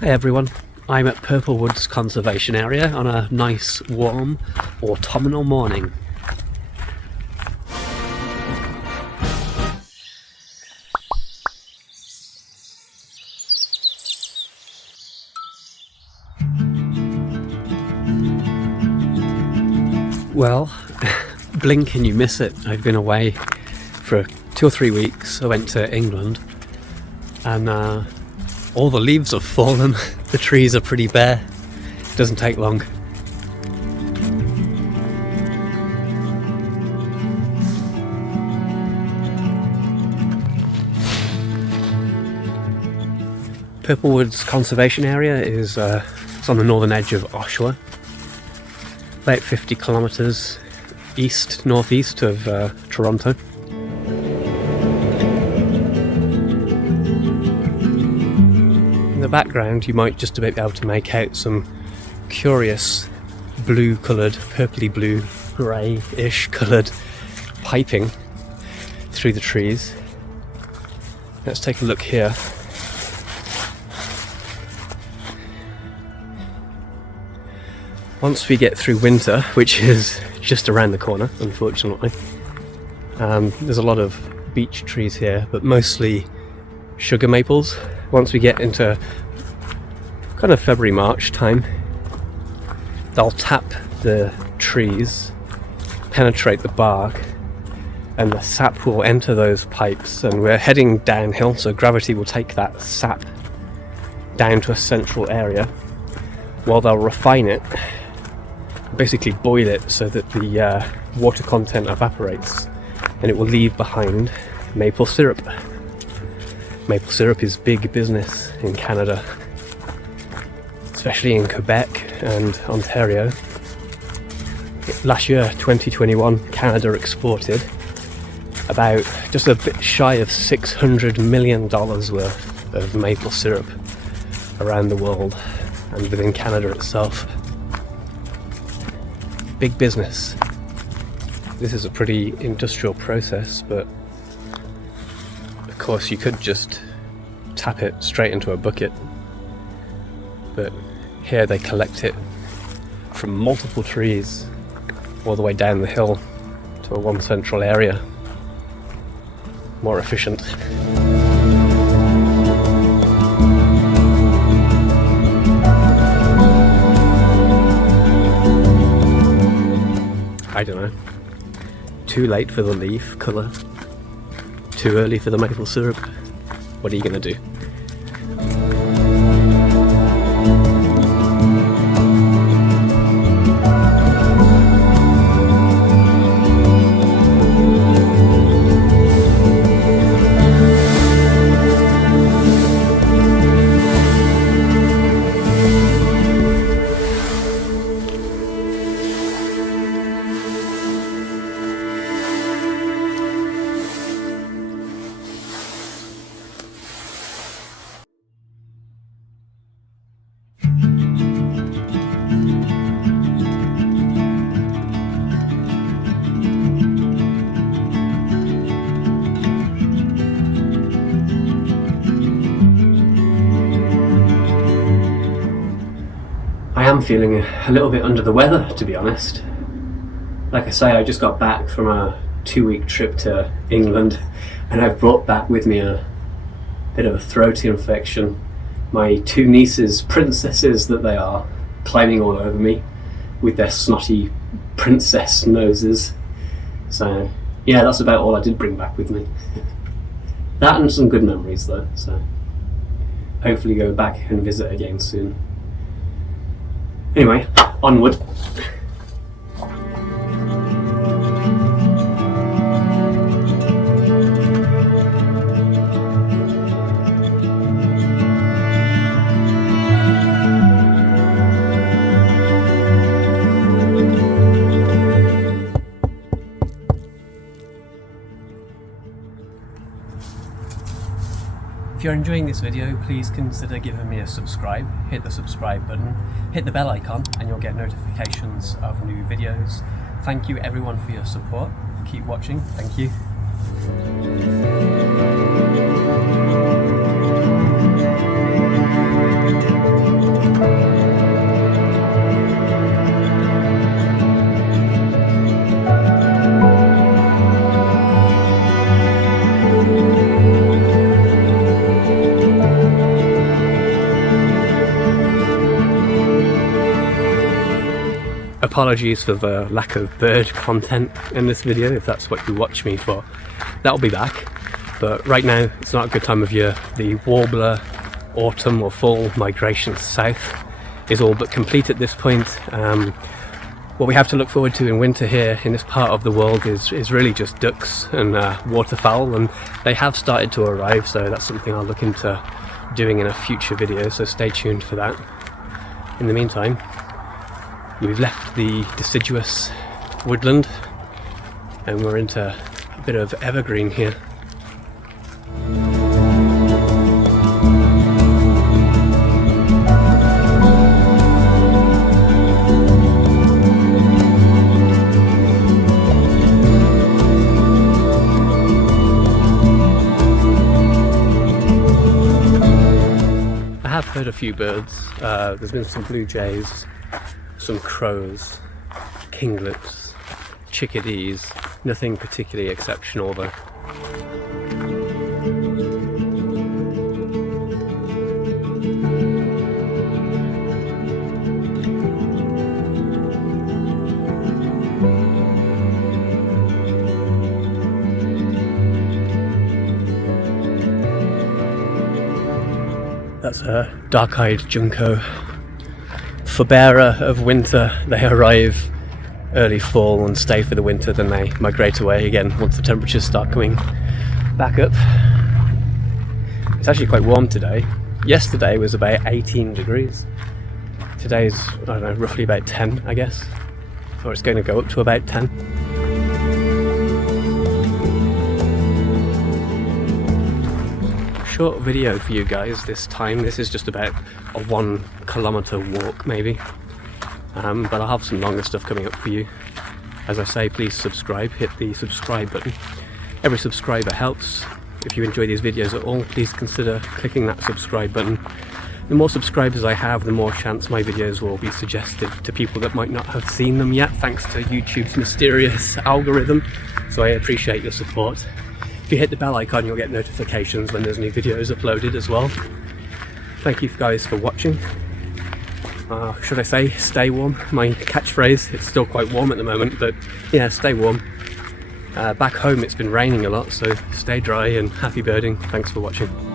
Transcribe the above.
Hey everyone, I'm at Purple Woods Conservation Area on a nice warm autumnal morning. Well, blink and you miss it. I've been away for 2 or 3 weeks. I went to England and all the leaves have fallen. The trees are pretty bare. It doesn't take long. Purple Woods Conservation Area is it's on the northern edge of Oshawa, about 50 kilometres northeast of Toronto. In the background you might just about be able to make out some curious blue coloured, purpley blue, grey-ish coloured piping through the trees. Let's take a look here. Once we get through winter, which is just around the corner, unfortunately, there's a lot of beech trees here, but mostly sugar maples. Once we get into kind of February, March time, they'll tap the trees, penetrate the bark, and the sap will enter those pipes, and we're heading downhill, so gravity will take that sap down to a central area while they'll refine it, basically boil it so that the water content evaporates, and it will leave behind maple syrup. Maple syrup is big business in Canada, especially in Quebec and Ontario. Last year, 2021, Canada exported about just a bit shy of $600 million worth of maple syrup around the world and within Canada itself. Big business. This is a pretty industrial process, but of course you could just tap it straight into a bucket, but here they collect it from multiple trees all the way down the hill to a one central area. More efficient. I don't know. Too late for the leaf colour. Too early for the maple syrup. What are you going to do? I am feeling a little bit under the weather, to be honest. Like I say, I just got back from a 2-week trip to England, and I've brought back with me a bit of a throaty infection. My 2 nieces, princesses that they are, climbing all over me with their snotty princess noses. So yeah, that's about all I did bring back with me. That and some good memories though, so hopefully go back and visit again soon. Anyway, onward. If you're enjoying this video, please consider giving me a subscribe. Hit the subscribe button, hit the bell icon, and you'll get notifications of new videos. Thank you everyone for your support. Keep watching. Thank you. apologies for the lack of bird content in this video, if that's what you watch me for. That'll be back, but right now it's not a good time of year. The warbler autumn or fall migration south is all but complete at this point. What we have to look forward to in winter here in this part of the world is really just ducks and waterfowl, and they have started to arrive, so that's something I'll look into doing in a future video, so stay tuned for that. In the meantime, we've left the deciduous woodland and we're into a bit of evergreen here. I have heard a few birds. There's been some blue jays, some crows, kinglets, chickadees, nothing particularly exceptional though. That's a dark-eyed junco, forbearer of winter. They arrive early fall and stay for the winter, then they migrate away again once the temperatures start coming back up. It's actually quite warm today. Yesterday was about 18 degrees. Today's, I don't know, roughly about 10, I guess. Or it's going to go up to about 10. Short video for you guys this time. This is just about a 1 kilometre walk maybe, but I'll have some longer stuff coming up for you. As I say, please subscribe, hit the subscribe button. Every subscriber helps. If you enjoy these videos at all, please consider clicking that subscribe button. The more subscribers I have, the more chance my videos will be suggested to people that might not have seen them yet, thanks to YouTube's mysterious algorithm, so I appreciate your support. If you hit the bell icon, you'll get notifications when there's new videos uploaded as well. Thank you guys for watching. Should I say stay warm? My catchphrase. It's still quite warm at the moment, but yeah, stay warm. Back home it's been raining a lot, so stay dry and happy birding. Thanks for watching.